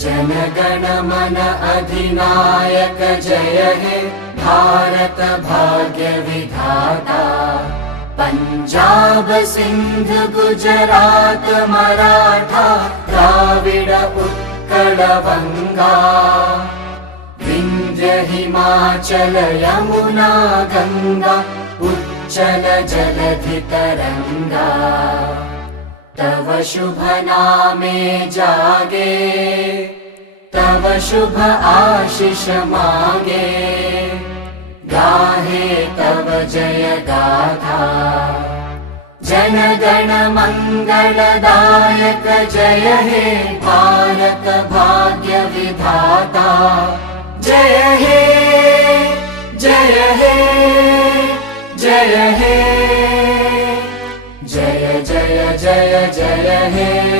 जनगण मन अधिनायक जय हे भारत भाग्य विधाता। पंजाब सिंध गुजरात मराठा द्राविड उत्कल बंगा। विंध्य हिमाचल यमुना गंगा उच्चल जलधि तरंगा। तव शुभ नामे जागे तव शुभ आशीष मागे। गाहे तव जय गाथा जनगण मंगलदायक जय हे भारत भाग्य विधाता। जय हे जय हे जय हे जय जय जय जय हे।